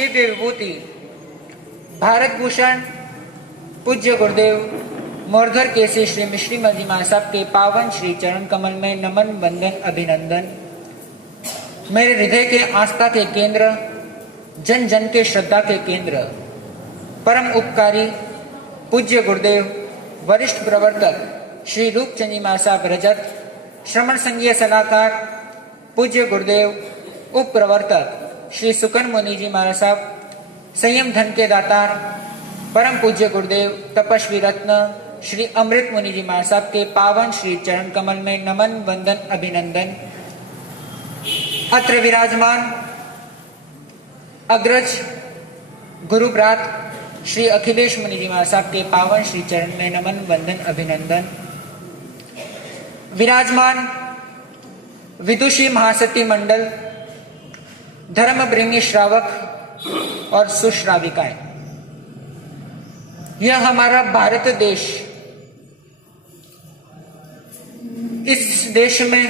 दिव्य विभूति भारत भूषण पूज्य गुरुदेव मोरधर केसी श्री मिश्री मजीमा साहब के पावन श्री चरण कमल में नमन वंदन अभिनंदन। मेरे हृदय के आस्था के केंद्र, जन जन के श्रद्धा के केंद्र, परम उपकारी पूज्य गुरुदेव वरिष्ठ प्रवर्तक श्री रूपचंद जी महाराज साहब रजत, श्रमण संघीय सलाहकार पूज्य गुरुदेव उप प्रवर्तक श्री सुकन मुनि जी महाराज साहब, संयम धन के दातार परम पूज्य गुरुदेव तपस्वी रत्न श्री अमृत मुनि जी महाराज साहब के पावन श्री चरण कमल में नमन वंदन अभिनंदन। अत्र विराजमान अग्रज गुरुभ्रात श्री अखिलेश मुनि जी महाराज साहब के पावन श्री चरण में नमन वंदन अभिनंदन। विराजमान विदुषी महासती मंडल, धर्म ब्रह्मी श्रावक और सुश्राविकाएं, यह हमारा भारत देश, इस देश में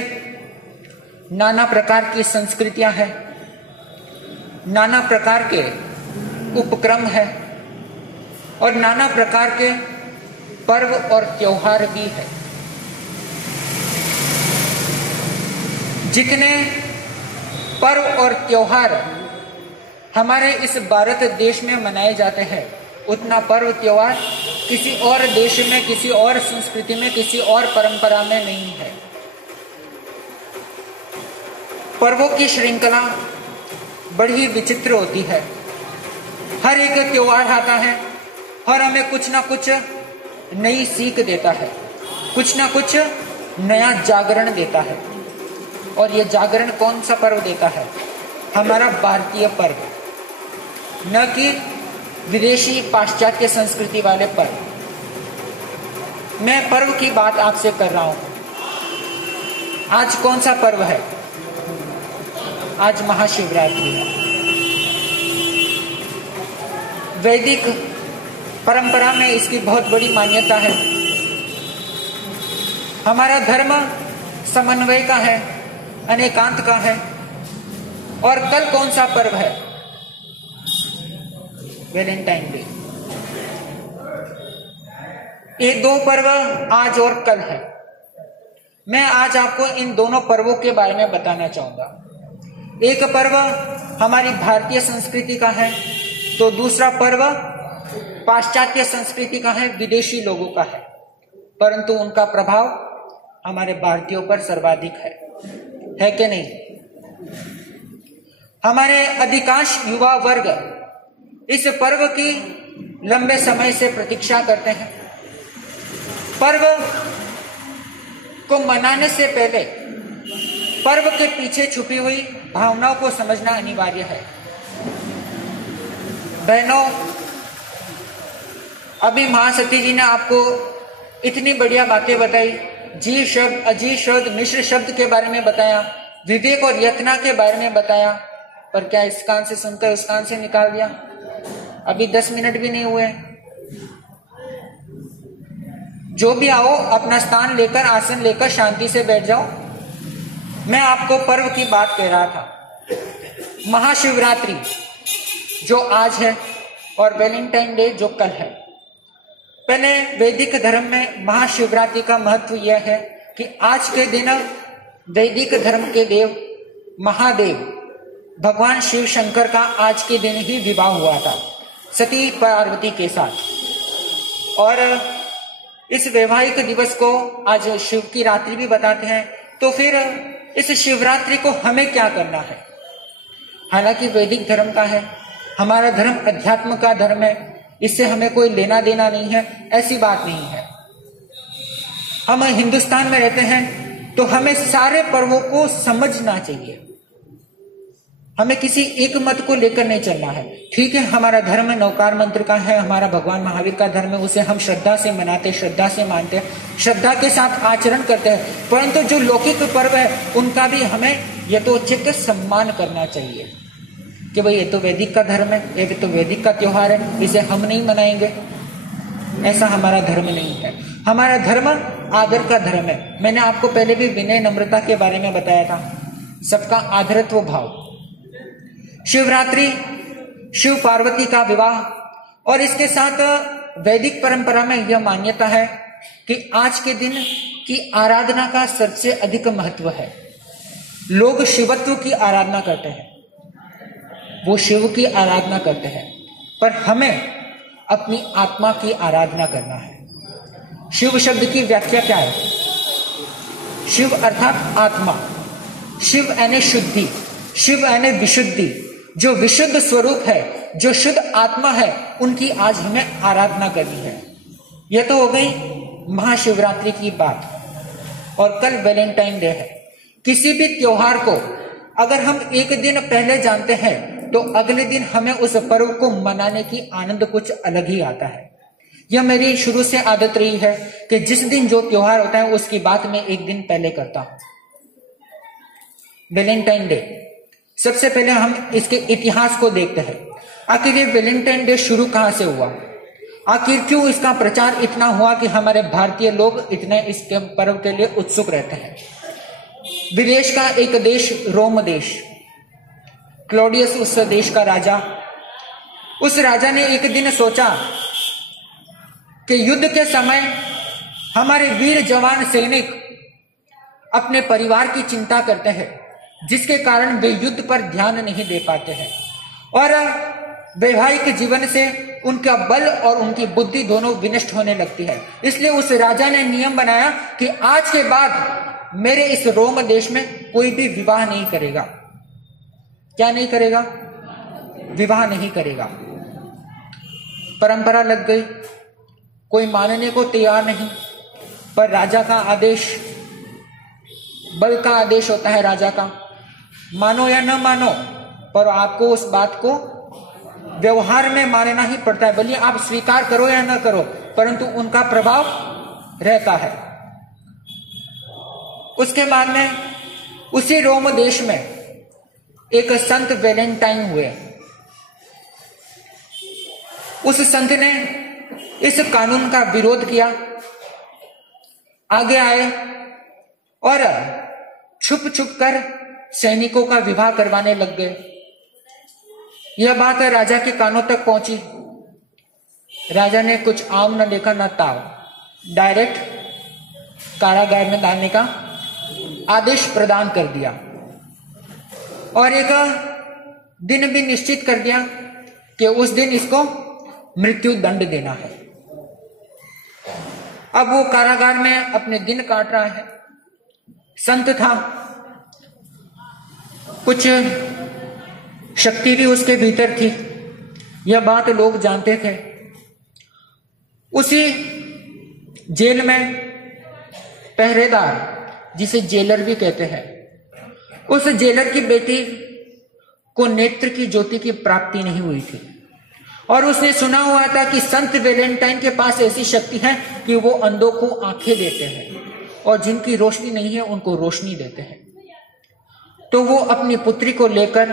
नाना प्रकार की संस्कृतियां हैं, नाना प्रकार के उपक्रम है और नाना प्रकार के पर्व और त्योहार भी है। जितने पर्व और त्योहार हमारे इस भारत देश में मनाए जाते हैं, उतना पर्व त्योहार किसी और देश में, किसी और संस्कृति में, किसी और परंपरा में नहीं है। पर्वों की श्रृंखला बड़ी विचित्र होती है। हर एक त्योहार आता है और हमें कुछ ना कुछ नई सीख देता है, कुछ ना कुछ नया जागरण देता है। और ये जागरण कौन सा पर्व देता है? हमारा भारतीय पर्व, न कि विदेशी पाश्चात्य संस्कृति वाले पर्व। मैं पर्व की बात आपसे कर रहा हूं। आज कौन सा पर्व है? आज महाशिवरात्रि है। वैदिक परंपरा में इसकी बहुत बड़ी मान्यता है। हमारा धर्म समन्वय का है, अनेकांत का है। और कल कौन सा पर्व है? Valentine day. ये दो पर्व आज और कल है। मैं आज आपको इन दोनों पर्वों के बारे में बताना चाहूंगा। एक पर्व हमारी भारतीय संस्कृति का है, तो दूसरा पर्व पाश्चात्य संस्कृति का है, विदेशी लोगों का है। परंतु उनका प्रभाव हमारे भारतीयों पर सर्वाधिक है कि नहीं? हमारे अधिकांश युवा वर्ग इस पर्व की लंबे समय से प्रतीक्षा करते हैं। पर्व को मनाने से पहले पर्व के पीछे छुपी हुई भावनाओं को समझना अनिवार्य है। बहनों, अभी महासती जी ने आपको इतनी बढ़िया बातें बताई। जी शब्द, अजी शब्द, मिश्र शब्द के बारे में बताया, विवेक और यत्ना के बारे में बताया। पर क्या इस कान से सुनकर उस कान से निकाल दिया? अभी 10 मिनट भी नहीं हुए। जो भी आओ, अपना स्थान लेकर, आसन लेकर शांति से बैठ जाओ। मैं आपको पर्व की बात कह रहा था। महाशिवरात्रि जो आज है और वैलेंटाइन डे जो कल है। पहले वैदिक धर्म में महाशिवरात्रि का महत्व यह है कि आज के दिन वैदिक धर्म के देव महादेव भगवान शिव शंकर का आज के दिन ही विवाह हुआ था सती पार्वती के साथ। और इस वैवाहिक दिवस को आज शिव की रात्रि भी बताते हैं। तो फिर इस शिवरात्रि को हमें क्या करना है? हालांकि वैदिक धर्म का है, हमारा धर्म अध्यात्म का धर्म है, इससे हमें कोई लेना देना नहीं है, ऐसी बात नहीं है। हम हिंदुस्तान में रहते हैं तो हमें सारे पर्वों को समझना चाहिए। हमें किसी एक मत को लेकर नहीं चलना है। ठीक है, हमारा धर्म नवकार मंत्र का है, हमारा भगवान महावीर का धर्म है, उसे हम श्रद्धा से मनाते, श्रद्धा से मानते हैं, श्रद्धा के साथ आचरण करते हैं। परंतु जो लौकिक पर्व है उनका भी हमें यथोचित सम्मान करना चाहिए कि भाई ये तो वैदिक का धर्म है, ये तो वैदिक का त्योहार है, इसे हम नहीं मनाएंगे। ऐसा हमारा धर्म नहीं है। हमारा धर्म आदर का धर्म है। मैंने आपको पहले भी विनय नम्रता के बारे में बताया था, सबका आदरत्व भाव। शिवरात्रि शिव पार्वती का विवाह, और इसके साथ वैदिक परंपरा में यह मान्यता है कि आज के दिन की आराधना का सबसे अधिक महत्व है। लोग शिवत्व की आराधना करते हैं, वो शिव की आराधना करते हैं, पर हमें अपनी आत्मा की आराधना करना है। शिव शब्द की व्याख्या क्या है? शिव अर्थात आत्मा, शिव यानी शुद्धि, शिव यानी विशुद्धि। जो विशुद्ध स्वरूप है, जो शुद्ध आत्मा है, उनकी आज हमें आराधना करनी है। यह तो हो गई महाशिवरात्रि की बात, और कल वैलेंटाइन डे है। किसी भी त्योहार को अगर हम एक दिन पहले जानते हैं तो अगले दिन हमें उस पर्व को मनाने की आनंद कुछ अलग ही आता है। यह मेरी शुरू से आदत रही है कि जिस दिन जो त्योहार होता है उसकी बात मैं एक दिन पहले करता हूं। वैलेंटाइन डे, सबसे पहले हम इसके इतिहास को देखते हैं। आखिर ये वैलेंटाइन डे शुरू कहां से हुआ? आखिर क्यों इसका प्रचार इतना हुआ कि हमारे भारतीय लोग इतने इस पर्व के लिए उत्सुक रहते हैं? विदेश का एक देश, रोम देश, क्लॉडियस उस देश का राजा, उस राजा ने एक दिन सोचा कि युद्ध के समय हमारे वीर जवान सैनिक अपने परिवार की चिंता करते हैं, जिसके कारण वे युद्ध पर ध्यान नहीं दे पाते हैं, और वैवाहिक जीवन से उनका बल और उनकी बुद्धि दोनों विनष्ट होने लगती है। इसलिए उस राजा ने नियम बनाया कि आज के बाद मेरे इस रोम देश में कोई भी विवाह नहीं करेगा। क्या नहीं करेगा? विवाह नहीं करेगा। परंपरा लग गई, कोई मानने को तैयार नहीं, पर राजा का आदेश, बल का आदेश होता है राजा का, मानो या न मानो, पर आपको उस बात को व्यवहार में मानना ही पड़ता है। भले आप स्वीकार करो या न करो, परंतु उनका प्रभाव रहता है। उसके बाद में उसी रोम देश में एक संत वैलेंटाइन हुए। उस संत ने इस कानून का विरोध किया, आगे आए और छुप छुप कर सैनिकों का विवाह करवाने लग गए। यह बात राजा के कानों तक पहुंची। राजा ने कुछ आम न देखा न ताव, डायरेक्ट कारागार में डालने का आदेश प्रदान कर दिया, और एक दिन भी निश्चित कर दिया कि उस दिन इसको मृत्यु दंड देना है। अब वो कारागार में अपने दिन काट रहा है। संत था, कुछ शक्ति भी उसके भीतर थी, यह बात लोग जानते थे। उसी जेल में पहरेदार, जिसे जेलर भी कहते हैं, उस जेलर की बेटी को नेत्र की ज्योति की प्राप्ति नहीं हुई थी, और उसने सुना हुआ था कि संत वैलेंटाइन के पास ऐसी शक्ति है कि वो अंधों को आंखें देते हैं और जिनकी रोशनी नहीं है उनको रोशनी देते हैं। तो वो अपनी पुत्री को लेकर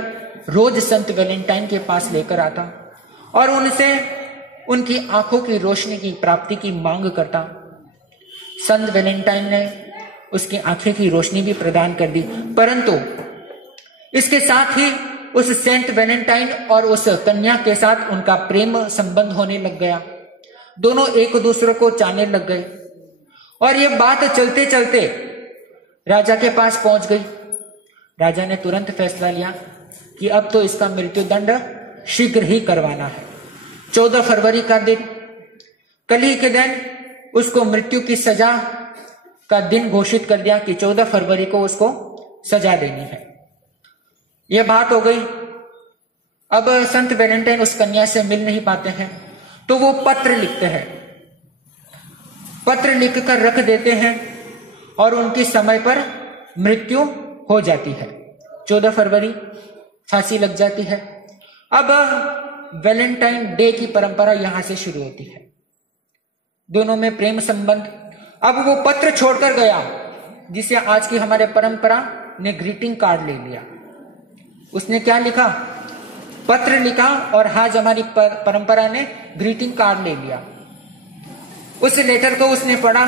रोज संत वैलेंटाइन के पास लेकर आता और उनसे उनकी आंखों की रोशनी की प्राप्ति की मांग करता। संत वैलेंटाइन ने उसकी आंखें की रोशनी भी प्रदान कर दी, परंतु इसके साथ ही उस सेंट वैलेंटाइन और उस कन्या के साथ उनका प्रेम संबंध होने लग गया। दोनों एक दूसरे को चाहने लग गए, और यह बात चलते चलते राजा के पास पहुंच गई। राजा ने तुरंत फैसला लिया कि अब तो इसका मृत्यु दंड शीघ्र ही करवाना है। 14 फरवरी का दिन, कल ही के दिन उसको मृत्यु की सजा का दिन घोषित कर दिया कि 14 फरवरी को उसको सजा देनी है। यह बात हो गई। अब संत वैलेंटाइन उस कन्या से मिल नहीं पाते हैं, तो वो पत्र लिखते हैं। पत्र लिखकर रख देते हैं और उनकी समय पर मृत्यु हो जाती है। 14 फरवरी फांसी लग जाती है। अब वैलेंटाइन डे की परंपरा यहां से शुरू होती है। दोनों में प्रेम संबंध। अब वो पत्र छोड़कर गया, जिसे आज की हमारे परंपरा ने ग्रीटिंग कार्ड ले लिया। उसने क्या लिखा? पत्र लिखा, और आज हमारी परंपरा ने ग्रीटिंग कार्ड ले लिया। उस लेटर को उसने पढ़ा,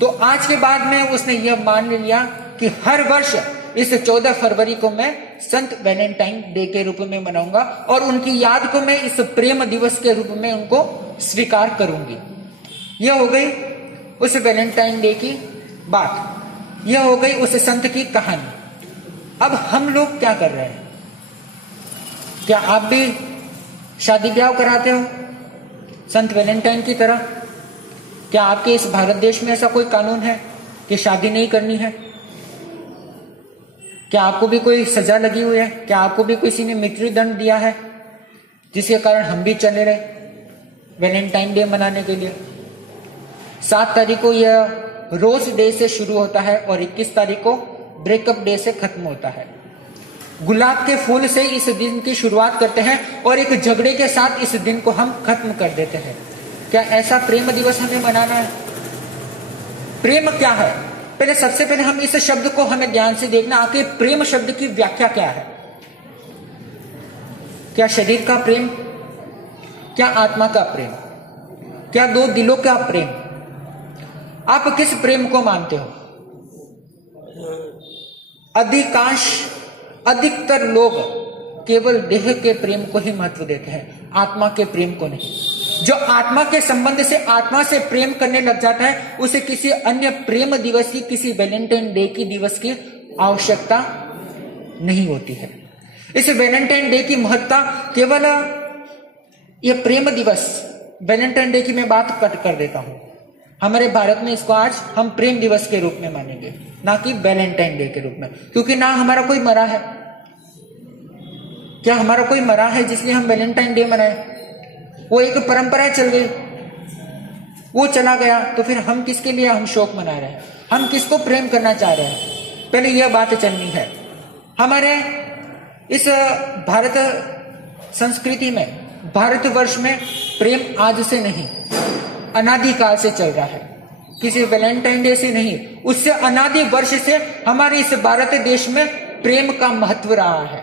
तो आज के बाद में उसने यह मान लिया कि हर वर्ष इस 14 फरवरी को मैं संत वैलेंटाइन डे के रूप में मनाऊंगा और उनकी याद को मैं इस प्रेम दिवस के रूप में उनको स्वीकार करूंगी। यह हो गई उस वैलेंटाइन डे की बात, यह हो गई उस संत की कहानी। अब हम लोग क्या कर रहे हैं? क्या आप भी शादी ब्याह कराते हो संत वैलेंटाइन की तरह? क्या आपके इस भारत देश में ऐसा कोई कानून है कि शादी नहीं करनी है? क्या आपको भी कोई सजा लगी हुई है? क्या आपको भी किसी ने मृत्युदंड दिया है जिसके कारण हम भी चले रहे वैलेंटाइन डे मनाने के लिए? 7 तारीख को यह रोज डे से शुरू होता है और 21 तारीख को ब्रेकअप डे से खत्म होता है। गुलाब के फूल से इस दिन की शुरुआत करते हैं और एक झगड़े के साथ इस दिन को हम खत्म कर देते हैं। क्या ऐसा प्रेम दिवस हमें मनाना है? प्रेम क्या है? पहले सबसे पहले हम इस शब्द को हमें ध्यान से देखना, आखिर प्रेम शब्द की व्याख्या क्या है? क्या शरीर का प्रेम? क्या आत्मा का प्रेम? क्या 2 दिलों का प्रेम? आप किस प्रेम को मानते हो? अधिकतर लोग केवल देह के प्रेम को ही महत्व देते हैं, आत्मा के प्रेम को नहीं। जो आत्मा के संबंध से आत्मा से प्रेम करने लग जाता है उसे किसी अन्य प्रेम दिवस की, किसी वैलेंटाइन डे की दिवस की आवश्यकता नहीं होती है। इस वैलेंटाइन डे की महत्ता केवल यह प्रेम दिवस, वैलेंटाइन डे की मैं बात कट कर देता हूं। हमारे भारत में इसको आज हम प्रेम दिवस के रूप में मानेंगे, ना कि वैलेंटाइन डे के रूप में, क्योंकि ना हमारा कोई मरा है। क्या हमारा कोई मरा है जिसलिए हम वैलेंटाइन डे मनाए? वो एक परंपरा चल गई, वो चला गया, तो फिर हम किसके लिए हम शोक मना रहे हैं? हम किसको प्रेम करना चाह रहे हैं? पहले यह बात चलनी है। हमारे इस भारत संस्कृति में, भारतवर्ष में प्रेम आज से नहीं, अनादिकाल से चल रहा है। किसी वैलेंटाइन डे से नहीं, उससे अनादि वर्ष से हमारे इस भारत देश में प्रेम का महत्व रहा है।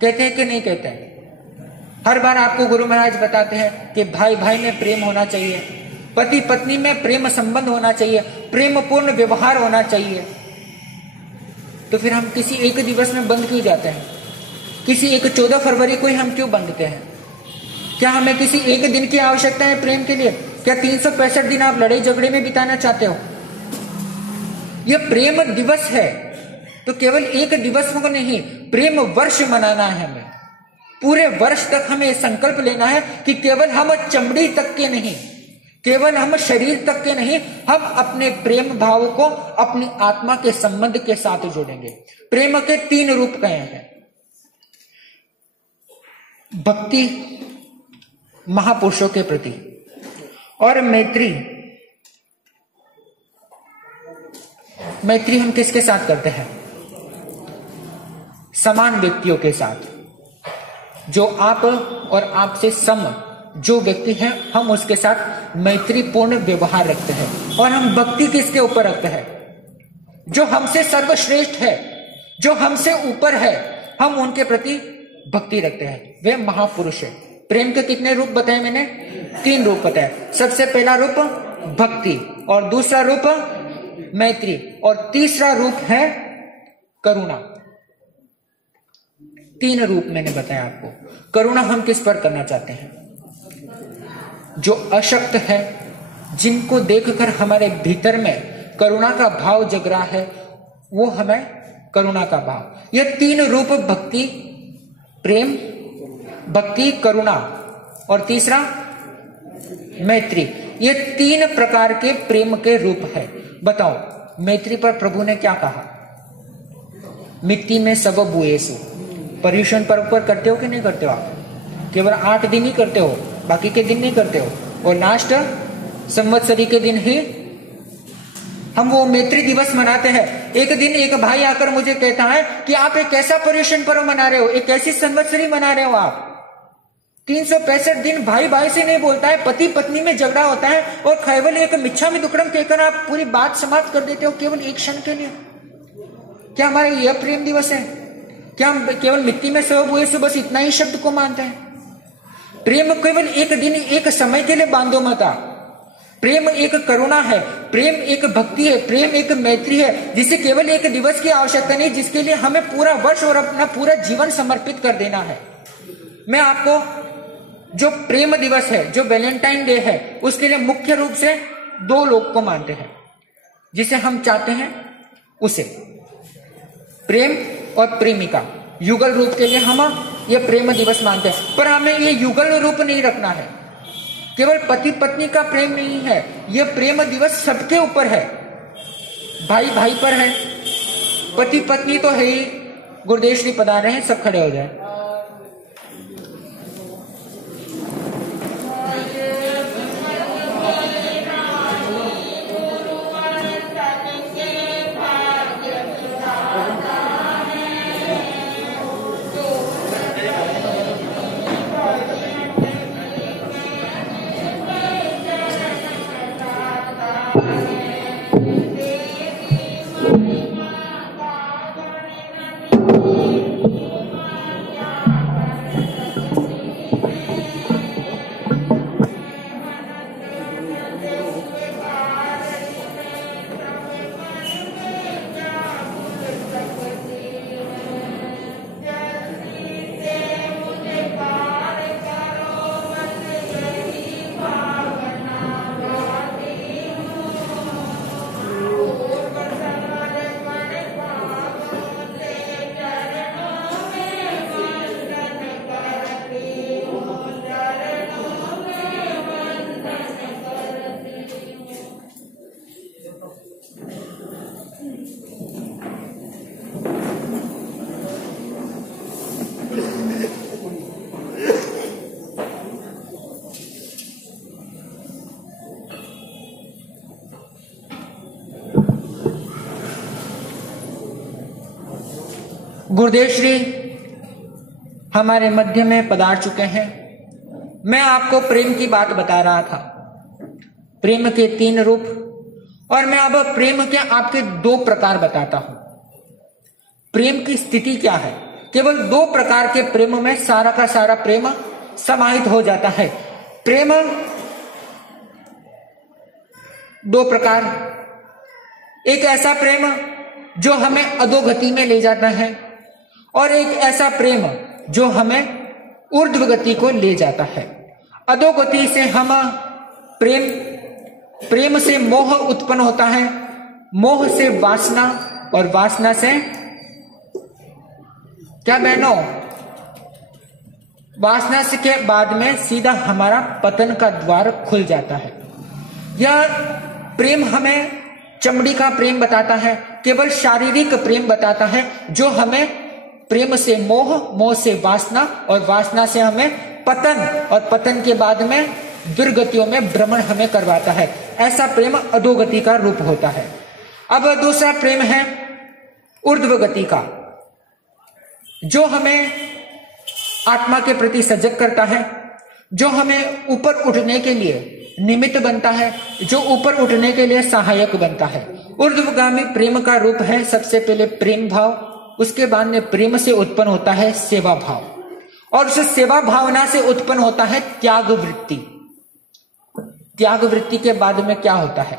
कहते हैं कि नहीं कहते हैं? हर बार आपको गुरु महाराज बताते हैं कि भाई भाई में प्रेम होना चाहिए, पति पत्नी में प्रेम संबंध होना चाहिए, प्रेम पूर्ण व्यवहार होना चाहिए। तो फिर हम किसी एक दिवस में बंद क्यों जाते हैं? किसी एक 14 फरवरी को ही हम क्यों बंधते हैं? क्या हमें किसी एक दिन की आवश्यकता है प्रेम के लिए? क्या 365 दिन आप लड़ाई झगड़े में बिताना चाहते हो? यह प्रेम दिवस है तो केवल एक दिवस को नहीं, प्रेम वर्ष मनाना है हमें। पूरे वर्ष तक हमें संकल्प लेना है कि केवल हम चमड़ी तक के नहीं, केवल हम शरीर तक के नहीं, हम अपने प्रेम भाव को अपनी आत्मा के संबंध के साथ जोड़ेंगे। प्रेम के 3 रूप कहे हैं। भक्ति महापुरुषों के प्रति और मैत्री। मैत्री हम किसके साथ करते हैं? समान व्यक्तियों के साथ। जो आप और आपसे सम जो व्यक्ति है, हम उसके साथ मैत्रीपूर्ण व्यवहार रखते हैं। और हम भक्ति किसके ऊपर रखते हैं? जो हमसे सर्वश्रेष्ठ है, जो हमसे ऊपर है, हम उनके प्रति भक्ति रखते हैं। वे महापुरुष है। प्रेम के कितने रूप बताए मैंने? 3 रूप बताए। सबसे पहला रूप भक्ति, और दूसरा रूप मैत्री, और तीसरा रूप है करुणा। 3 रूप मैंने बताया आपको। करुणा हम किस पर करना चाहते हैं? जो अशक्त है, जिनको देखकर हमारे भीतर में करुणा का भाव जग रहा है, वो हमें करुणा का भाव। यह 3 रूप भक्ति, प्रेम, भक्ति, करुणा, और तीसरा मैत्री, ये 3 प्रकार के प्रेम के रूप है। बताओ, मैत्री पर प्रभु ने क्या कहा? मिट्टी में सब बुएसु। पर्यूषण पर्व पर करते हो कि नहीं करते हो? आप केवल 8 दिन ही करते हो, बाकी के दिन नहीं करते हो। और लास्ट संवत्सरी के दिन ही हम वो मैत्री दिवस मनाते हैं। एक दिन एक भाई आकर मुझे कहता है कि आप एक कैसा पर्यूषण पर्व मना रहे हो, एक कैसी संवत्सरी मना रहे हो आप? 365 दिन भाई भाई से नहीं बोलता है, पति पत्नी में झगड़ा होता है, और केवल एक मिच्छामि दुक्कडम कहकर आप पूरी बात समाप्त कर देते हो केवल एक क्षण के लिए। क्या हमारा यह प्रेम दिवस है? क्या हम केवल मिट्टी में सब हुए से बस इतना ही शब्द को मानते हैं? प्रेम केवल एक दिन, एक समय के लिए बांधो मत। प्रेम एक करुणा है, प्रेम एक भक्ति है, प्रेम एक मैत्री है, जिसे केवल एक दिवस की आवश्यकता नहीं, जिसके लिए हमें पूरा वर्ष और अपना पूरा जीवन समर्पित कर देना है। मैं आपको जो प्रेम दिवस है, जो वैलेंटाइन डे है, उसके लिए मुख्य रूप से दो लोग को मानते हैं, जिसे हम चाहते हैं उसे, प्रेम और प्रेमिका। युगल रूप के लिए हम ये प्रेम दिवस मानते हैं, पर हमें ये युगल रूप नहीं रखना है। केवल पति पत्नी का प्रेम नहीं है, यह प्रेम दिवस सबके ऊपर है, भाई भाई पर है, पति पत्नी तो है ही। गुरुदेव श्री पधार रहे हैं, सब खड़े हो जाए। गुरुदेव श्री हमारे मध्य में पधार चुके हैं। मैं आपको प्रेम की बात बता रहा था, प्रेम के 3 रूप, और मैं अब प्रेम के आपके 2 प्रकार बताता हूं। प्रेम की स्थिति क्या है? केवल 2 प्रकार के प्रेम में सारा का सारा प्रेम समाहित हो जाता है। प्रेम 2 प्रकार, एक ऐसा प्रेम जो हमें अधोगति में ले जाता है, और एक ऐसा प्रेम जो हमें ऊर्ध्व गति को ले जाता है। अधोगति से हम प्रेम से मोह उत्पन्न होता है, मोह से वासना, और वासना से क्या बहनों, वासना से के बाद में सीधा हमारा पतन का द्वार खुल जाता है। यह प्रेम हमें चमड़ी का प्रेम बताता है, केवल शारीरिक प्रेम बताता है, जो हमें प्रेम से मोह, मोह से वासना, और वासना से हमें पतन, और पतन के बाद में दुर्गतियों में भ्रमण हमें करवाता है। ऐसा प्रेम अधोगति का रूप होता है। अब दूसरा प्रेम है ऊर्ध्व गति का, जो हमें आत्मा के प्रति सजग करता है, जो हमें ऊपर उठने के लिए निमित्त बनता है, जो ऊपर उठने के लिए सहायक बनता है। ऊर्ध्वगामी प्रेम का रूप है सबसे पहले प्रेम भाव, उसके बाद में प्रेम से उत्पन्न होता है सेवा भाव, और उस सेवा भावना से उत्पन्न होता है त्याग वृत्ति। त्याग वृत्ति के बाद में क्या होता है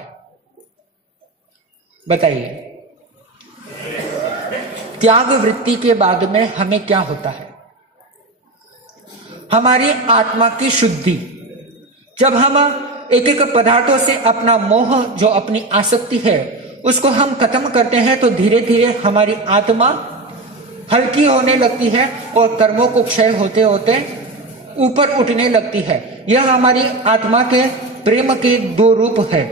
बताइए? त्याग वृत्ति के बाद में हमें क्या होता है? हमारी आत्मा की शुद्धि। जब हम एक एक पदार्थों से अपना मोह, जो अपनी आसक्ति है, उसको हम खत्म करते हैं, तो धीरे धीरे हमारी आत्मा हल्की होने लगती है, और कर्मों को क्षय होते होते ऊपर उठने लगती है। यह हमारी आत्मा के प्रेम के 2 रूप है।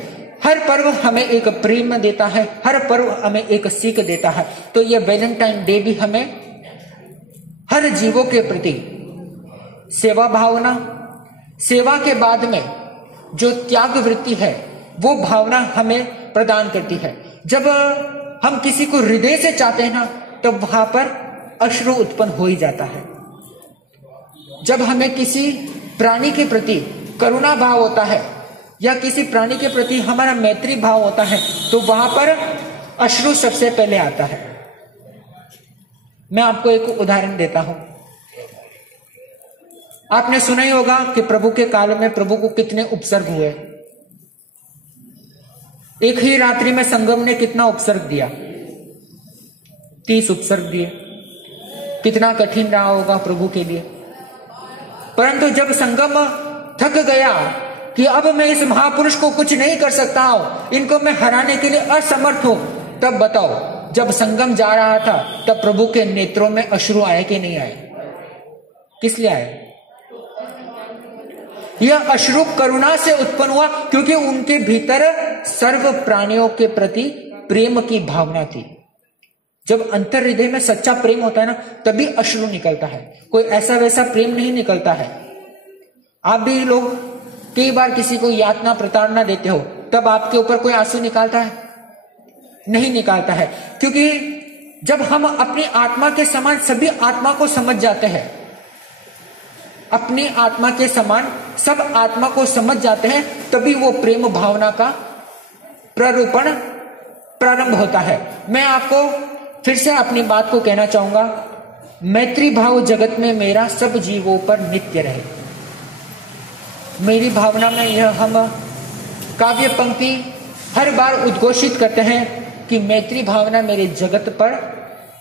हर पर्व हमें एक प्रेम देता है, हर पर्व हमें एक सीख देता है। तो यह वैलेंटाइन डे भी हमें हर जीवों के प्रति सेवा भावना, सेवा के बाद में जो त्याग वृत्ति है, वो भावना हमें प्रदान करती है। जब हम किसी को हृदय से चाहते हैं ना, तो वहां पर अश्रु उत्पन्न हो ही जाता है। जब हमें किसी प्राणी के प्रति करुणा भाव होता है, या किसी प्राणी के प्रति हमारा मैत्री भाव होता है, तो वहां पर अश्रु सबसे पहले आता है। मैं आपको एक उदाहरण देता हूं। आपने सुना ही होगा कि प्रभु के काल में प्रभु को कितने उपसर्ग हुए। एक ही रात्रि में संगम ने कितना उपसर्ग दिया? 30 उपसर्ग दिए। कितना कठिन रहा होगा प्रभु के लिए। परंतु जब संगम थक गया कि अब मैं इस महापुरुष को कुछ नहीं कर सकता हूं, इनको मैं हराने के लिए असमर्थ हूं, तब बताओ जब संगम जा रहा था तब प्रभु के नेत्रों में अश्रु आए कि नहीं आए? किस लिए आए? यह अश्रु करुणा से उत्पन्न हुआ क्योंकि उनके भीतर सर्व प्राणियों के प्रति प्रेम की भावना थी। जब अंतर हृदय में सच्चा प्रेम होता है ना, तभी अश्रु निकलता है। कोई ऐसा वैसा प्रेम नहीं निकलता है। आप भी लोग कई बार किसी को यातना प्रताड़ना देते हो, तब आपके ऊपर कोई आंसू निकालता है? नहीं निकालता है, क्योंकि जब हम अपनी आत्मा के समान सभी आत्मा को समझ जाते हैं, अपनी आत्मा के समान सब आत्मा को समझ जाते हैं, तभी वो प्रेम भावना का प्ररूपण प्रारंभ होता है। मैं आपको फिर से अपनी बात को कहना चाहूंगा, मैत्री भाव जगत में मेरा सब जीवों पर नित्य रहे। मेरी भावना में यह हम काव्य पंक्ति हर बार उद्घोषित करते हैं कि मैत्री भावना मेरे जगत पर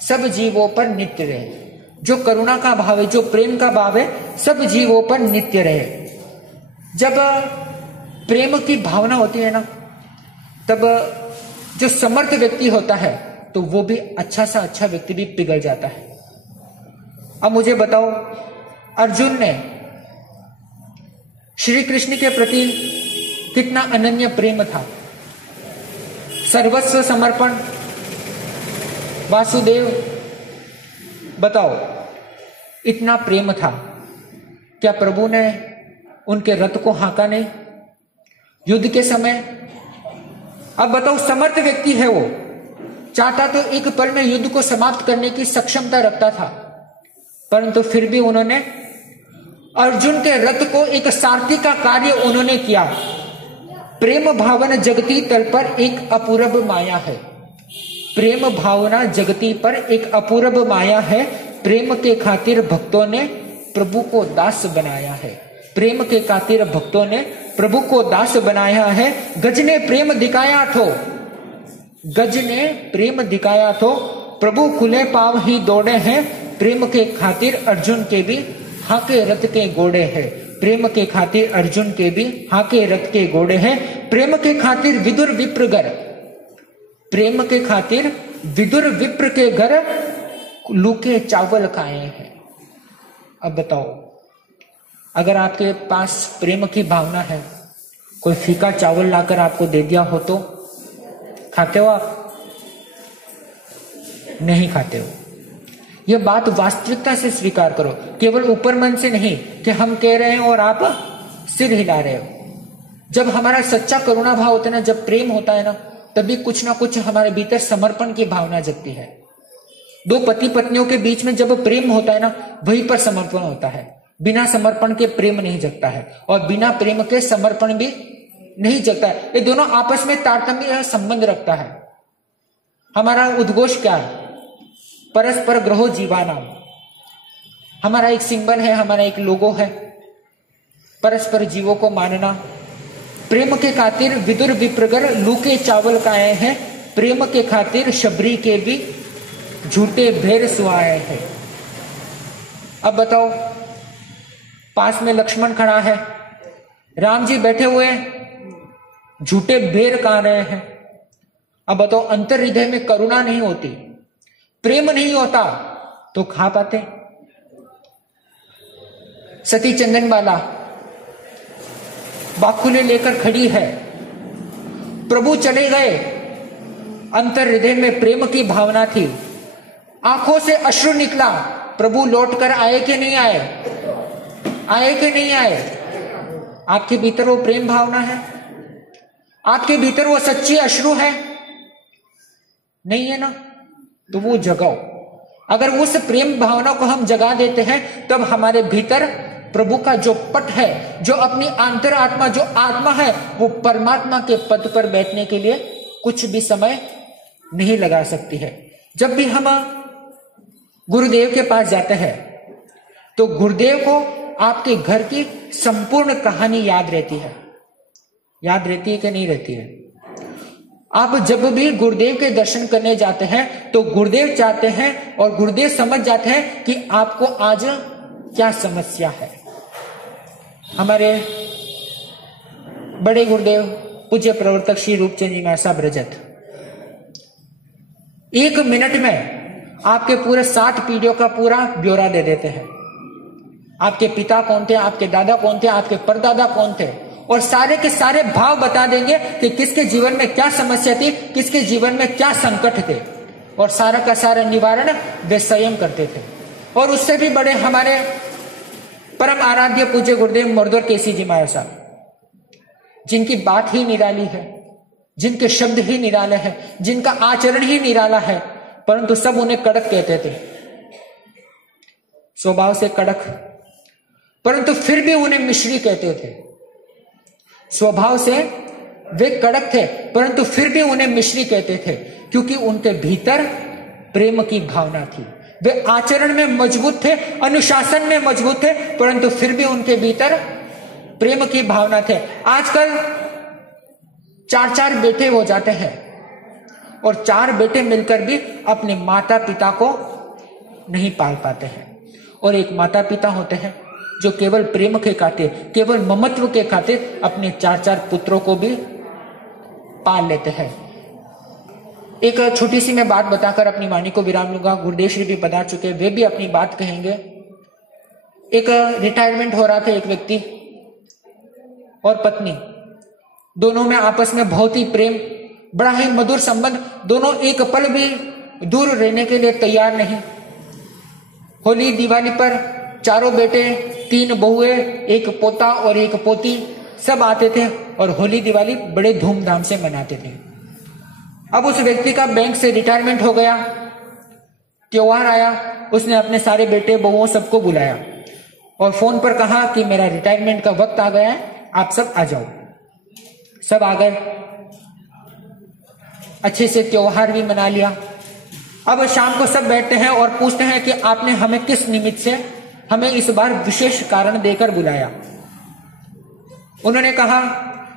सब जीवों पर नित्य रहे। जो करुणा का भाव है, जो प्रेम का भाव है, सब जीवों पर नित्य रहे। जब प्रेम की भावना होती है ना, तब जो समर्थ व्यक्ति होता है तो वो भी अच्छा सा अच्छा व्यक्ति भी पिघल जाता है। अब मुझे बताओ, अर्जुन ने श्री कृष्ण के प्रति कितना अनन्य प्रेम था, सर्वस्व समर्पण। वासुदेव, बताओ, इतना प्रेम था, क्या प्रभु ने उनके रथ को हाँका नहीं युद्ध के समय? अब बताओ, समर्थ व्यक्ति है वो, चाहता तो एक पल में युद्ध को समाप्त करने की सक्षमता रखता था, परंतु फिर भी उन्होंने अर्जुन के रथ को एक सारथी का कार्य उन्होंने किया। प्रेम भावना जगती तल पर एक अपूर्व माया है। प्रेम भावना जगती पर एक अपूर्व माया है। प्रेम के खातिर भक्तों ने प्रभु को दास बनाया है। प्रेम के खातिर भक्तों ने प्रभु को दास बनाया है। गज ने प्रेम दिखाया थो, गज ने प्रेम दिखाया थो, प्रभु खुले पाव ही दौड़े हैं। प्रेम के खातिर अर्जुन के भी हाके रथ के घोड़े हैं। प्रेम के खातिर अर्जुन के भी हाके रथ के घोड़े हैं। प्रेम के खातिर विदुर विप्र घर, प्रेम के खातिर विदुर विप्र के घर लूके चावल खाए हैं। अब बताओ, अगर आपके पास प्रेम की भावना है, कोई फीका चावल लाकर आपको दे दिया हो तो खाते हो आप? नहीं खाते हो। यह बात वास्तविकता से स्वीकार करो, केवल ऊपर मन से नहीं कि हम कह रहे हैं और आप सिर हिला रहे हो। जब हमारा सच्चा करुणा भाव होता है ना, जब प्रेम होता है ना, तभी कुछ ना कुछ हमारे भीतर समर्पण की भावना जगती है। दो पति पत्नियों के बीच में जब प्रेम होता है ना, वहीं पर समर्पण होता है। बिना समर्पण के प्रेम नहीं जगता है और बिना प्रेम के समर्पण भी नहीं जगता है। ये दोनों आपस में तारतम्य संबंध रखता है। हमारा उद्घोष क्या है? परस्पर ग्रहो जीवानाम। हमारा एक सिंबल है, हमारा एक लोगो है, परस्पर जीवों को मानना। प्रेम के खातिर विदुर विप्रगर लूके चावल खाए हैं। प्रेम के खातिर शबरी के भी झूठे भेड़ सुआए हैं। अब बताओ, पास में लक्ष्मण खड़ा है, राम जी बैठे हुए झूठे भेड़ खा रहे हैं। अब बताओ, अंतर हृदय में करुणा नहीं होती, प्रेम नहीं होता तो खा पाते? सती चंदनबाला बाकुले लेकर खड़ी है, प्रभु चले गए, अंतर हृदय में प्रेम की भावना थी, आंखों से अश्रु निकला, प्रभु लौटकर आए कि नहीं आए? आए कि नहीं आए? आपके भीतर वो प्रेम भावना है? आपके भीतर वो सच्ची अश्रु है? नहीं है ना? तो वो जगाओ। अगर उस प्रेम भावना को हम जगा देते हैं, तब हमारे भीतर प्रभु का जो पट है, जो अपनी आंतर आत्मा, जो आत्मा है, वो परमात्मा के पद पर बैठने के लिए कुछ भी समय नहीं लगा सकती है। जब भी हम गुरुदेव के पास जाते हैं तो गुरुदेव को आपके घर की संपूर्ण कहानी याद रहती है। याद रहती है कि नहीं रहती है? आप जब भी गुरुदेव के दर्शन करने जाते हैं तो गुरुदेव चाहते हैं और गुरुदेव समझ जाते हैं कि आपको आज क्या समस्या है। हमारे बड़े गुरुदेव पूज्य प्रवर्तक श्री रूपचंद जी महाराज साहब रजत 1 मिनट में आपके पूरे 7 पीढ़ियों का पूरा ब्यौरा दे देते हैं। आपके पिता कौन थे, आपके दादा कौन थे, आपके परदादा कौन थे, और सारे के सारे भाव बता देंगे कि किसके जीवन में क्या समस्या थी, किसके जीवन में क्या संकट थे, और सारा का सारा निवारण वे स्वयं करते थे। और उससे भी बड़े हमारे परम आराध्य पूज्य गुरुदेव मर्दोर केसी जी महाराज साहब, जिनकी बात ही निराली है, जिनके शब्द ही निराले हैं, जिनका आचरण ही निराला है, परंतु सब उन्हें कड़क कहते थे, स्वभाव से कड़क, परंतु फिर भी उन्हें मिश्री कहते थे। स्वभाव से वे कड़क थे परंतु फिर भी उन्हें मिश्री कहते थे, क्योंकि उनके भीतर प्रेम की भावना थी। वे आचरण में मजबूत थे, अनुशासन में मजबूत थे, परंतु फिर भी उनके भीतर प्रेम की भावना थे। आजकल 4-4 बेटे हो जाते हैं और 4 बेटे मिलकर भी अपने माता पिता को नहीं पाल पाते हैं, और एक माता पिता होते हैं जो केवल प्रेम के खातिर, केवल ममत्व के खातिर अपने 4-4 पुत्रों को भी पाल लेते हैं। एक छोटी सी मैं बात बताकर अपनी वाणी को विराम लूंगा। गुरुदेव श्री भी बता चुके, वे भी अपनी बात कहेंगे। एक रिटायरमेंट हो रहा था, एक व्यक्ति और पत्नी, दोनों में आपस में बहुत ही प्रेम, बड़ा ही मधुर संबंध, दोनों एक पल भी दूर रहने के लिए तैयार नहीं। होली दिवाली पर चारों बेटे, 3 बहुएं, 1 पोता और 1 पोती सब आते थे और होली दिवाली बड़े धूमधाम से मनाते थे। अब उस व्यक्ति का बैंक से रिटायरमेंट हो गया, त्योहार आया, उसने अपने सारे बेटे बहुओं सबको बुलाया और फोन पर कहा कि मेरा रिटायरमेंट का वक्त आ गया है, आप सब आ जाओ। सब आ गए, अच्छे से त्योहार भी मना लिया। अब शाम को सब बैठते हैं और पूछते हैं कि आपने हमें किस निमित्त से हमें इस बार विशेष कारण देकर बुलाया। उन्होंने कहा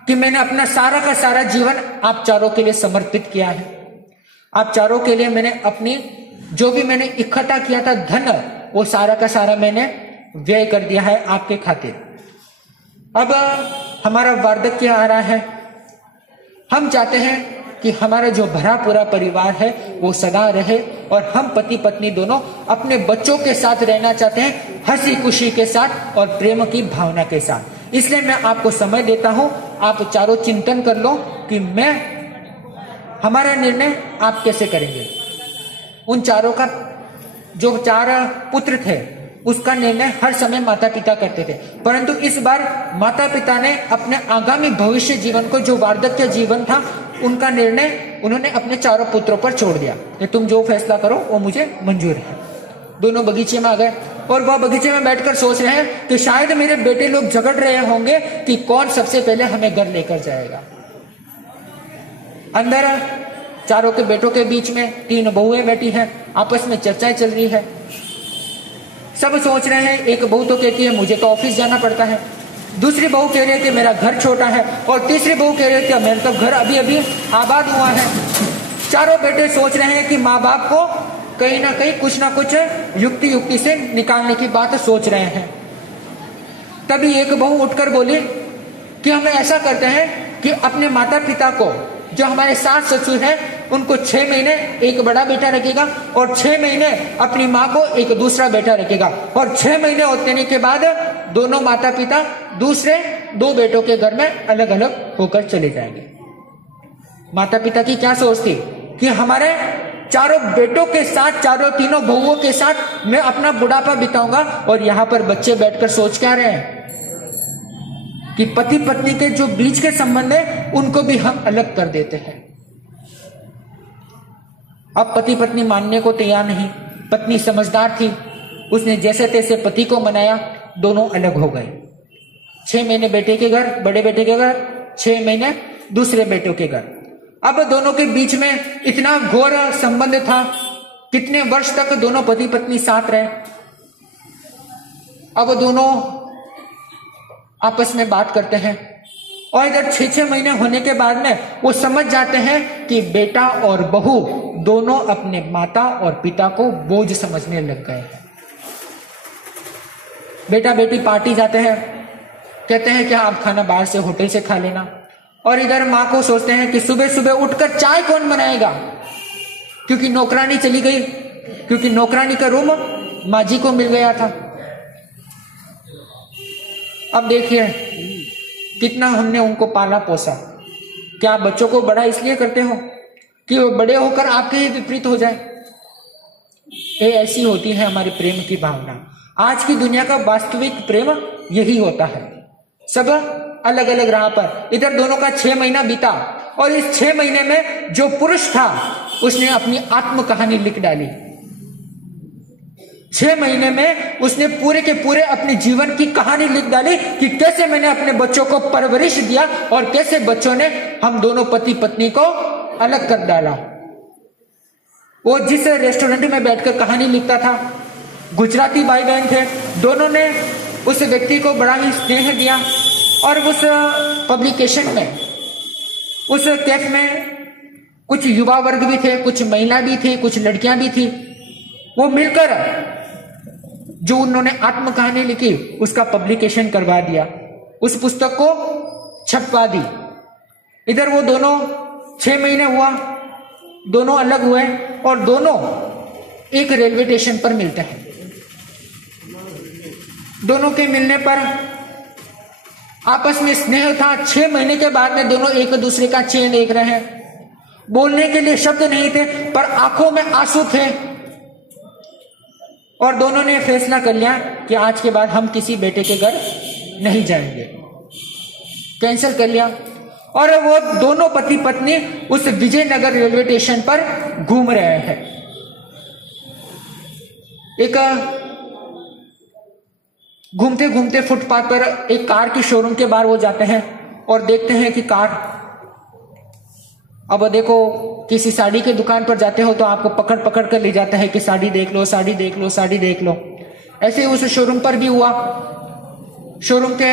कि मैंने अपना सारा का सारा जीवन आप चारों के लिए समर्पित किया है। आप चारों के लिए मैंने अपनी जो भी मैंने इकट्ठा किया था धन, वो सारा का सारा मैंने व्यय कर दिया है आपके खातिर। अब हमारा वार्धक्य आ रहा है, हम चाहते हैं कि हमारा जो भरा पूरा परिवार है वो सदा रहे और हम पति पत्नी दोनों अपने बच्चों के साथ रहना चाहते हैं, हंसी खुशी के साथ और प्रेम की भावना के साथ। इसलिए मैं आपको समय देता हूं, आप चारों चिंतन कर लो कि हमारा निर्णय आप कैसे करेंगे। उन चारों का जो 4 पुत्र थे उसका निर्णय हर समय माता पिता करते थे, परंतु इस बार माता पिता ने अपने आगामी भविष्य जीवन को, जो वार्धक्य जीवन था, उनका निर्णय उन्होंने अपने चारों पुत्रों पर छोड़ दिया कि तुम जो फैसला करो वो मुझे मंजूर है। दोनों बगीचे में आ गए और वह बगीचे में बैठकर सोच रहे हैं कि शायद मेरे बेटे लोग झगड़ रहे होंगे कि कौन सबसे पहले हमें घर लेकर जाएगा। अंदर चारों के बेटों के बीच में 3 बहुएं बैठी हैं, आपस में चर्चाएं चल रही है। सब सोच रहे हैं, एक बहू तो कहती है मुझे तो ऑफिस जाना पड़ता है, दूसरी बहू कह रही है कि मेरा घर छोटा है, और तीसरी बहू कह रही है कि मेरा तो घर अभी अभी आबाद हुआ है। चारों बेटे सोच रहे हैं कि माँ बाप को कहीं ना कहीं कुछ ना कुछ युक्ति से निकालने की बात सोच रहे हैं। तभी एक बहू उठकर बोली कि हम ऐसा करते हैं कि अपने माता पिता को, जो हमारे सास ससुर हैं, उनको 6 महीने एक बड़ा बेटा रखेगा और 6 महीने अपनी माँ को एक दूसरा बेटा रखेगा, और 6 महीने होने के बाद दोनों माता पिता दूसरे 2 बेटों के घर में अलग अलग होकर चले जाएंगे। माता पिता की क्या सोच थी कि हमारे चारों बेटों के साथ, चारों तीनों बहुओं के साथ मैं अपना बुढ़ापा बिताऊंगा, और यहाँ पर बच्चे बैठकर सोच क्या रहे हैं कि पति पत्नी के जो बीच के संबंध है उनको भी हम अलग कर देते हैं। अब पति पत्नी मानने को तैयार नहीं। पत्नी समझदार थी, उसने जैसे तैसे पति को मनाया, दोनों अलग हो गए। 6 महीने बेटे के घर, बड़े बेटे के घर, 6 महीने दूसरे बेटों के घर। अब दोनों के बीच में इतना घोर संबंध था, कितने वर्ष तक दोनों पति पत्नी साथ रहे। अब दोनों आपस में बात करते हैं और इधर 6-6 महीने होने के बाद में वो समझ जाते हैं कि बेटा और बहू दोनों अपने माता और पिता को बोझ समझने लग गए हैं। बेटा बेटी पार्टी जाते हैं, कहते हैं कि आप खाना बाहर से होटल से खा लेना, और इधर माँ को सोचते हैं कि सुबह सुबह उठकर चाय कौन बनाएगा, क्योंकि नौकरानी चली गई, क्योंकि नौकरानी का रूम माँ जी को मिल गया था। अब देखिए कितना हमने उनको पाला पोसा। क्या आप बच्चों को बड़ा इसलिए करते हो कि वो बड़े होकर आपके ही विपरीत हो जाए? ये ऐसी होती है हमारी प्रेम की भावना। आज की दुनिया का वास्तविक प्रेम यही होता है। सब अलग अलग राह पर, इधर दोनों का 6 महीना बीता, और इस 6 महीने में जो पुरुष था उसने अपनी आत्म कहानी लिख डाली। 6 महीने में उसने पूरे के पूरे अपने जीवन की कहानी लिख डाली कि कैसे मैंने अपने बच्चों को परवरिश दिया और कैसे बच्चों ने हम दोनों पति पत्नी को अलग कर डाला। वो जिस रेस्टोरेंट में बैठकर कहानी लिखता था, गुजराती भाई बहन थे, दोनों ने उस व्यक्ति को बड़ा ही स्नेह दिया, और उस पब्लिकेशन में, उस कैफ में कुछ युवा वर्ग भी थे, कुछ महिला भी थी, कुछ लड़कियां भी थी। वो मिलकर जो उन्होंने आत्म कहानी लिखी उसका पब्लिकेशन करवा दिया, उस पुस्तक को छपवा दी। इधर वो दोनों 6 महीने हुआ, दोनों अलग हुए और दोनों एक रेलवे स्टेशन पर मिलते हैं। दोनों के मिलने पर आपस में स्नेह था। 6 महीने के बाद में दोनों एक दूसरे का चेहरा देख रहे हैं। बोलने के लिए शब्द नहीं थे पर आंखों में आंसू थे, और दोनों ने फैसला कर लिया कि आज के बाद हम किसी बेटे के घर नहीं जाएंगे। कैंसिल कर लिया, और वो दोनों पति पत्नी उस विजयनगर रेलवे स्टेशन पर घूम रहे हैं। एक घूमते घूमते फुटपाथ पर एक कार की शोरूम के बाहर वो जाते हैं और देखते हैं कि कार, अब देखो किसी साड़ी की दुकान पर जाते हो तो आपको पकड़ पकड़ कर ले जाता है कि साड़ी देख लो, साड़ी देख लो, साड़ी देख लो। ऐसे ही उस शोरूम पर भी हुआ। शोरूम के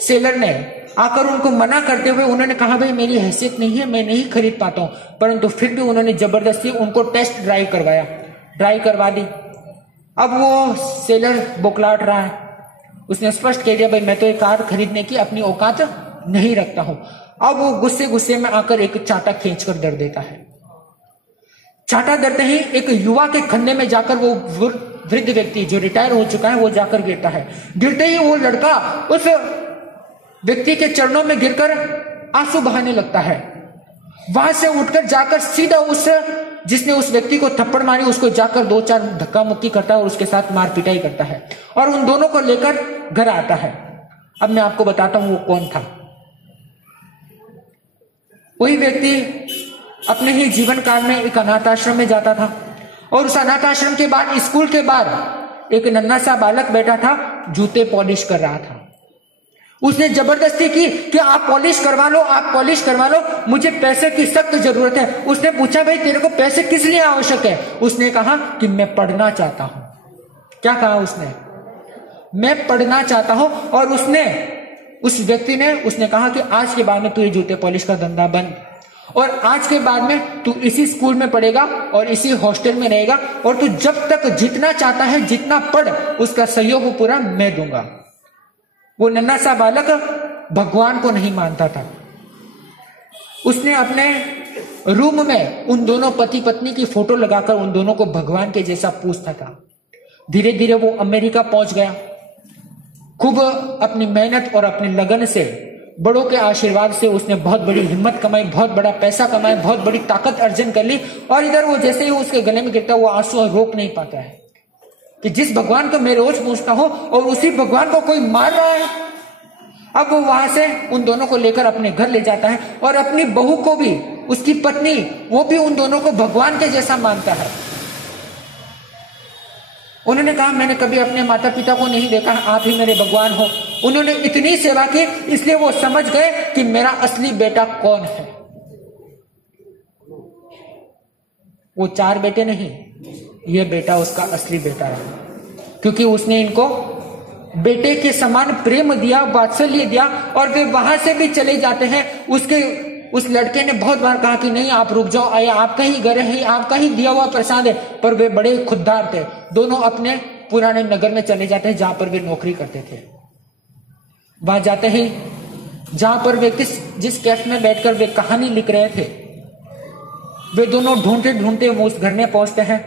सेलर ने आकर उनको मना करते हुए उन्होंने कहा भाई मेरी हैसियत नहीं है, मैं नहीं खरीद पाता हूं, परंतु फिर भी उन्होंने जबरदस्ती उनको टेस्ट ड्राइव करवाया, ड्राइव करवा दी। अब वो सेलर बौखलाहट रहा है, उसने स्पष्ट कह दिया भाई मैं तो एक कार खरीदने की अपनी औकात नहीं रखता हूं। अब वो गुस्से गुस्से में आकर एक चाटा खींचकर दर देता है। चाटा दरते ही एक युवा के खन्ने में जाकर वो वृद्ध व्यक्ति जो रिटायर हो चुका है वो जाकर गिरता है। गिरते ही वो लड़का उस व्यक्ति के चरणों में गिरकर आंसू बहाने लगता है। वहां से उठकर जाकर सीधा उस जिसने उस व्यक्ति को थप्पड़ मारी उसको जाकर 2-4 धक्का मुक्की करता है और उसके साथ मार पिटाई करता है, और उन दोनों को लेकर घर आता है। अब मैं आपको बताता हूं वो कौन था। वही व्यक्ति अपने ही जीवन काल में एक अनाथ आश्रम में जाता था, और उस अनाथ आश्रम के बाद स्कूल के बाद एक नन्हा सा बालक बैठा था, जूते पॉलिश कर रहा था। उसने जबरदस्ती की कि आप पॉलिश करवा लो, आप पॉलिश करवा लो, मुझे पैसे की सख्त जरूरत है। उसने पूछा भाई तेरे को पैसे किस लिए आवश्यक है? उसने कहा कि मैं पढ़ना चाहता हूं। क्या कहा उसने? मैं पढ़ना चाहता हूं। और उस व्यक्ति ने उसने कहा कि आज के बाद में तू ये जूते पॉलिश का धंधा बंद, और आज के बाद में तू इसी स्कूल में पढ़ेगा और इसी हॉस्टल में रहेगा, और तू जब तक जितना चाहता है जितना पढ़, उसका सहयोग पूरा मैं दूंगा। वो नन्हा सा बालक भगवान को नहीं मानता था। उसने अपने रूम में उन दोनों पति पत्नी की फोटो लगाकर उन दोनों को भगवान के जैसा पूजता था। धीरे धीरे वो अमेरिका पहुंच गया। खूब अपनी मेहनत और अपनी लगन से, बड़ों के आशीर्वाद से उसने बहुत बड़ी हिम्मत कमाई, बहुत बड़ा पैसा कमाया, बहुत बड़ी ताकत अर्जन कर ली। और इधर वो जैसे ही उसके गले में गिरता वो आंसू रोक नहीं पाता है कि जिस भगवान को मैं रोज पूछता हूं और उसी भगवान को कोई मार रहा है। अब वो वहां से उन दोनों को लेकर अपने घर ले जाता है, और अपनी बहू को भी, उसकी पत्नी, वो भी उन दोनों को भगवान के जैसा मानता है। उन्होंने कहा मैंने कभी अपने माता पिता को नहीं देखा, आप ही मेरे भगवान हो। उन्होंने इतनी सेवा की, इसलिए वो समझ गए कि मेरा असली बेटा कौन है। वो 4 बेटे नहीं, ये बेटा उसका असली बेटा है, क्योंकि उसने इनको बेटे के समान प्रेम दिया, वात्सल्य दिया, और वे वहां से भी चले जाते हैं। उस लड़के ने बहुत बार कहा कि नहीं आप रुक जाओ, आया आपका ही घर है, आपका ही दिया हुआ प्रसाद है, पर वे बड़े खुददार थे। दोनों अपने पुराने नगर में चले जाते हैं जहां पर वे नौकरी करते थे। वहां जाते ही जहां पर वे जिस कैफ में बैठकर वे कहानी लिख रहे थे, वे दोनों ढूंढते ढूंढते उस घर में पहुंचते हैं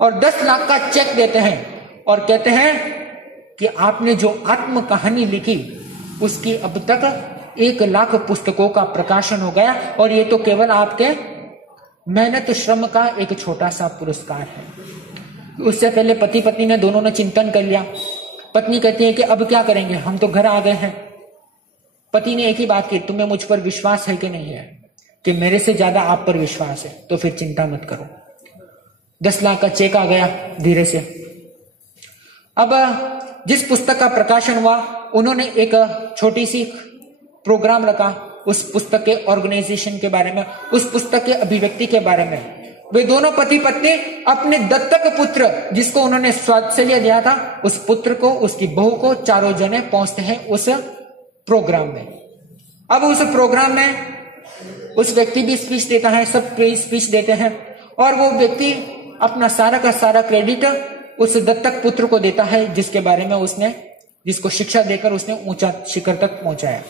और 10 लाख का चेक देते हैं और कहते हैं कि आपने जो आत्म कहानी लिखी उसकी अब तक 1 लाख पुस्तकों का प्रकाशन हो गया, और ये तो केवल आपके मेहनत श्रम का एक छोटा सा पुरस्कार है। उससे पहले पति पत्नी ने दोनों ने चिंतन कर लिया। पत्नी कहती है कि अब क्या करेंगे, हम तो घर आ गए हैं। पति ने एक ही बात की, तुम्हें मुझ पर विश्वास है कि नहीं है, कि मेरे से ज्यादा आप पर विश्वास है, तो फिर चिंता मत करो। 10 लाख का चेक आ गया धीरे से। अब जिस पुस्तक का प्रकाशन हुआ उन्होंने एक छोटी सी प्रोग्राम रखा उस पुस्तक के ऑर्गेनाइजेशन के बारे में, उस पुस्तक के अभिव्यक्ति के बारे में। वे दोनों पति पत्नी अपने दत्तक पुत्र जिसको उन्होंने स्वात्सल्य दिया था, उस पुत्र को, उसकी बहू को, चारों जने पहुंचते हैं उस प्रोग्राम में। अब उस प्रोग्राम में उस व्यक्ति भी स्पीच देता है, सब स्पीच देते हैं, और वो व्यक्ति अपना सारा का सारा क्रेडिट उस दत्तक पुत्र को देता है जिसके बारे में जिसको शिक्षा देकर उसने ऊंचा शिखर तक पहुंचाया।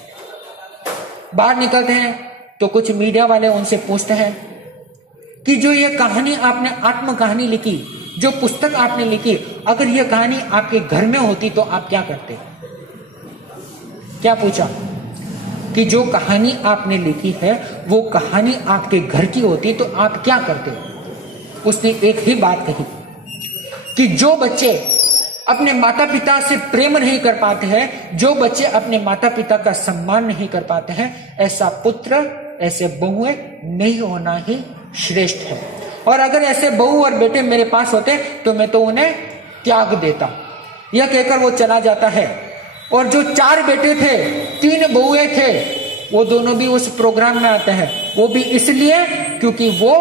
बाहर निकलते हैं तो कुछ मीडिया वाले उनसे पूछते हैं कि जो ये कहानी आपने आत्म कहानी लिखी, जो पुस्तक आपने लिखी, अगर ये कहानी आपके घर में होती तो आप क्या करते? क्या पूछा कि जो कहानी आपने लिखी है वो कहानी आपके घर की होती तो आप क्या करते? उसने एक ही बात कही कि जो बच्चे अपने माता पिता से प्रेम नहीं कर पाते हैं, जो बच्चे अपने माता पिता का सम्मान नहीं कर पाते हैं, ऐसा पुत्र, ऐसे बहुएं नहीं होना ही श्रेष्ठ है। और अगर ऐसे बहू और बेटे मेरे पास होते तो मैं तो उन्हें त्याग देता। यह कहकर वो चला जाता है। और जो 4 बेटे थे, 3 बहुएं थे, वो दोनों भी उस प्रोग्राम में आते हैं। वो भी इसलिए क्योंकि वो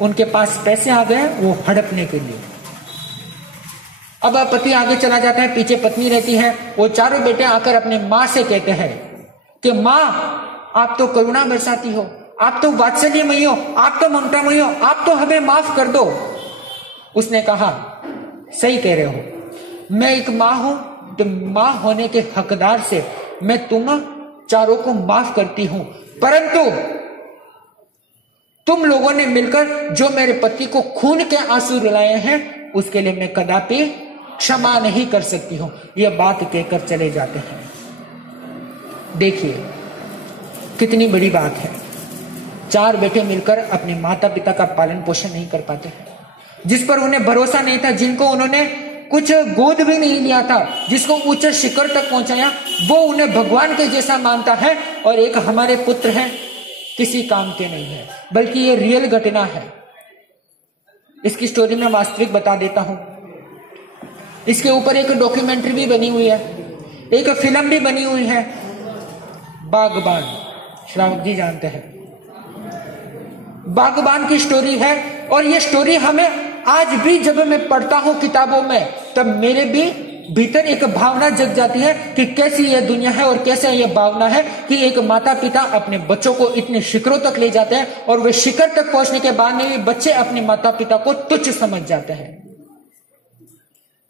उनके पास पैसे आ गए वो हड़पने के लिए। अब पति आगे चला जाता है, पीछे पत्नी रहती है। वो चारों बेटे आकर अपने माँ से कहते हैं कि माँ आप तो करुणा बरसाती हो, आप तो वात्सल्यमयी हो, आप तो ममतामयी हो, आप तो हमें माफ कर दो। उसने कहा सही कह रहे हो, मैं एक माँ हूं, तो माँ होने के हकदार से मैं तुम चारों को माफ करती हूं, परंतु तुम लोगों ने मिलकर जो मेरे पति को खून के आंसू रुलाए हैं उसके लिए मैं कदापि क्षमा नहीं कर सकती हूं। यह बात कहकर चले जाते हैं। देखिए कितनी बड़ी बात है। 4 बेटे मिलकर अपने माता पिता का पालन पोषण नहीं कर पाते, जिस पर उन्हें भरोसा नहीं था, जिनको उन्होंने कुछ गोद भी नहीं लिया था, जिसको उच्च शिखर तक पहुंचाया, वो उन्हें भगवान के जैसा मानता है। और एक हमारे पुत्र हैं, किसी काम के नहीं है, बल्कि ये रियल घटना है। इसकी स्टोरी में वास्तविक बता देता हूं। इसके ऊपर एक डॉक्यूमेंट्री भी बनी हुई है, एक फिल्म भी बनी हुई है, बागबान। श्रावक जी जानते हैं बागबान की स्टोरी है। और ये स्टोरी हमें आज भी जब मैं पढ़ता हूं किताबों में, तब मेरे भी भीतर एक भावना जग जाती है कि कैसी यह दुनिया है और कैसे यह भावना है कि एक माता पिता अपने बच्चों को इतने शिखरों तक ले जाते हैं और वे शिखर तक पहुंचने के बाद में भी बच्चे अपने माता पिता को तुच्छ समझ जाते हैं।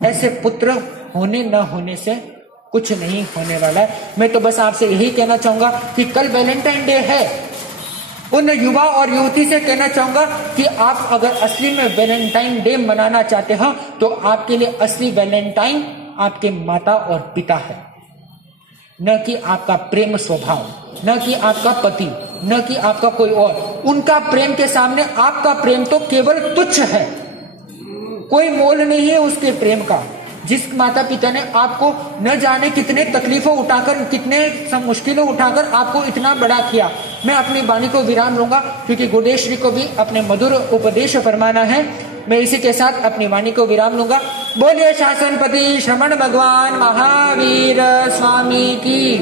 ऐसे पुत्र होने न होने से कुछ नहीं होने वाला है। मैं तो बस आपसे यही कहना चाहूंगा कि कल वैलेंटाइन डे है। उन युवा और युवती से कहना चाहूंगा कि आप अगर असली में वैलेंटाइन डे मनाना चाहते हो तो आपके लिए असली वैलेंटाइन आपके माता और पिता है, न कि आपका प्रेम स्वभाव, न कि आपका पति, न कि आपका कोई और। उनका प्रेम के सामने आपका प्रेम तो केवल तुच्छ है, कोई मोल नहीं है उसके प्रेम का। जिस माता पिता ने आपको न जाने कितने तकलीफों उठाकर, कितने मुश्किलों उठाकर आपको इतना बड़ा किया। मैं अपनी वाणी को विराम लूंगा क्योंकि गुडेश जी को भी अपने मधुर उपदेश फरमाना है। मैं इसी के साथ अपनी वाणी को विराम लूंगा। बोलिए शासनपति श्रमण भगवान महावीर स्वामी की।